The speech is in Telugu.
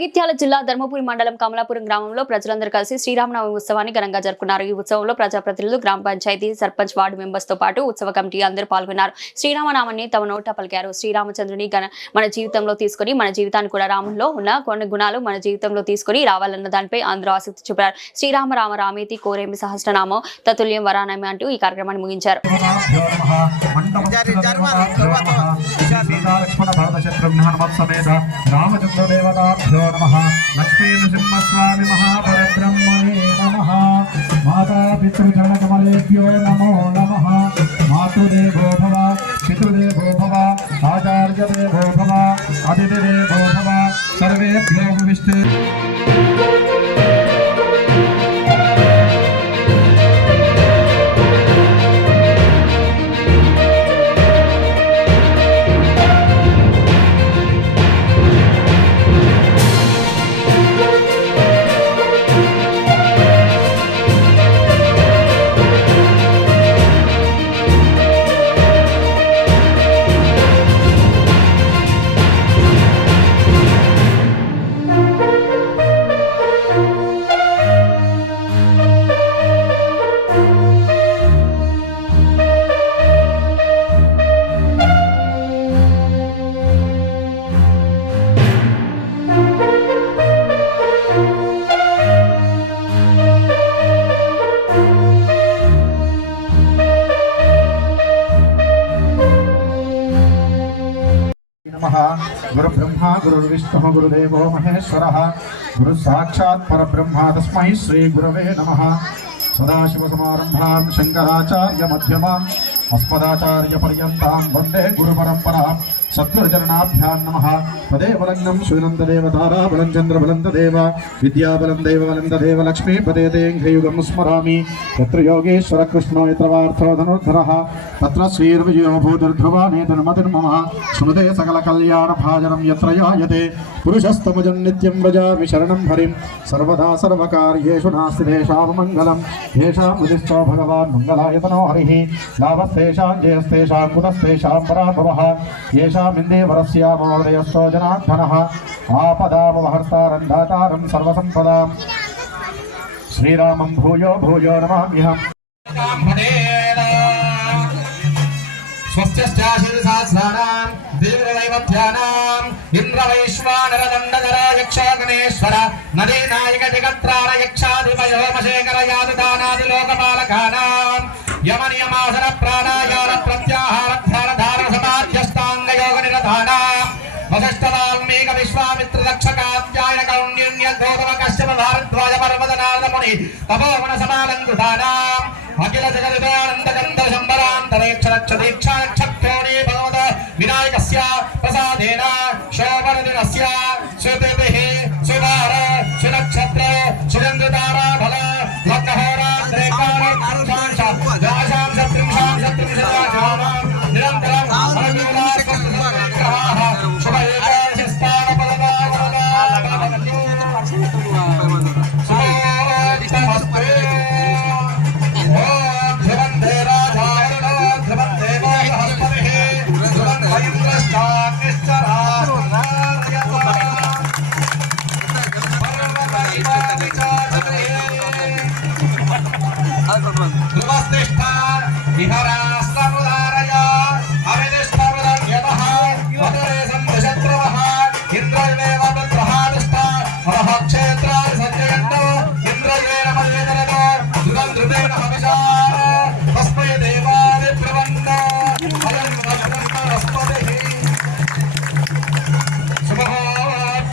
జగిత్యాల జిల్లా ధర్మపురి మండలం కమలాపురం గ్రామంలో ప్రజలందరూ కలిసి శ్రీరామనవమి ఉత్సవాన్ని ఘనంగా జరుపుకున్నారు. ఈ ఉత్సవంలో ప్రజాప్రతినిధులు, గ్రామ పంచాయతీ సర్పంచ్, వార్డు మెంబర్స్ తో పాటు ఉత్సవ కమిటీ అందరూ పాల్గొన్నారు. శ్రీరామనామాన్ని తమ నోట పలికారు. శ్రీరామచంద్రుని మన జీవితంలో తీసుకుని మన జీవితాన్ని కూడా రాముల్లో ఉన్న కొన్ని గుణాలు మన జీవితంలో తీసుకుని రావాలన్న దానిపై అందరూ ఆసక్తి చూపారు. శ్రీరామ రామ రామేతి కోరేమి సహస్రనామం తతుల్యం వరానమి అంటూ ఈ కార్యక్రమాన్ని ముగించారు. लक्ष्मी नृसिंहस्वामी महापरब्रह्मणे नमः। माता पितृचरणकमलेभ्यो नमो नमः। मातुदेवो भव, पितृदेवो भव, आचार्यदेवो भव, अतिथिदेवो भव, सर्वेभ्यो भविष्यति। गुरु ब्रह्मा गुरु विष्णु गुरुदेवो महेश्वरः गुरु साक्षात् परब्रह्म तस्मै श्री गुरवे नमः। सदाशिव समारंभां शंकराचार्य मध्यमाम् अस्मदाचार्य पर्यन्तां वन्दे गुरु परंपरां। सद्गुरुचरणाभ्यां नमः। तदेव लग्नं शिवनन्ददेव ताराबलं चन्द्रबलं तदेव विद्याबलं दैवबलं तदेव लक्ष्मीपदे तेऽङ्घ्रियुगं स्मरामि। तत्र योगेश्वर कृष्णो यत्र वार्थो धनुर्धरः तत्र श्रीर्विजयो भूतिर्ध्रुवानेतन्मतिर्मम। स्मृते सकलकल्याणभाजनं यत्र यायते पुरुषस्तमजं नित्यं व्रजामि शरणं हरिं। सर्वदा सर्वकार्येषु नास्ति तेषाममङ्गलं। येषां हृदिस्थो भगवान् मङ्गलायतनो हरिः। लाभस्तेषां जयस्तेषां कुतस्तेषां पराभवः। येषां मिन्देवरस्यामोदयस्थो जनार्दनः। आपदामहर्तारं दातारं सर्वसम्पदां। श्रीरामं भूयो भूयो नमाम्यहम्। स्वस्त्यश्चाशीर्षहस्राणां दीर्घदैवध्यानाम् इन्द्रवैश्वानरदण्डधरा यक्षगणेश्वर नदीनायक जगत्रार यक्षाधिपयोमशेखर यादुदानादिलोकपालकानां यमनियमासन प्राणायाम प्रत्याहार ध्यान धारण समाध्यष्टाङ्गयोग निरधानां वसिष्ठवाल्मीक विश्वामित्र दक्षकात्यायन कौण्डिन्य गौतम कश्यप भारद्वाज पर्वत नारद मुनि तपोवन समालङ्कृतानां अखिल जगदिदानन्द गन्ध शम्बरान्तरेक्षरक्ष दीक्षा क्षत्रोणी भगवत विनायकस्य प्रसादेन शोभनदिनस्य सुतिभिः सुवार सुनक्षत्र सुरेन्द्रतारा फल लग्नहोरा निरन्तरं शुभ एकादशिस्थान विहरा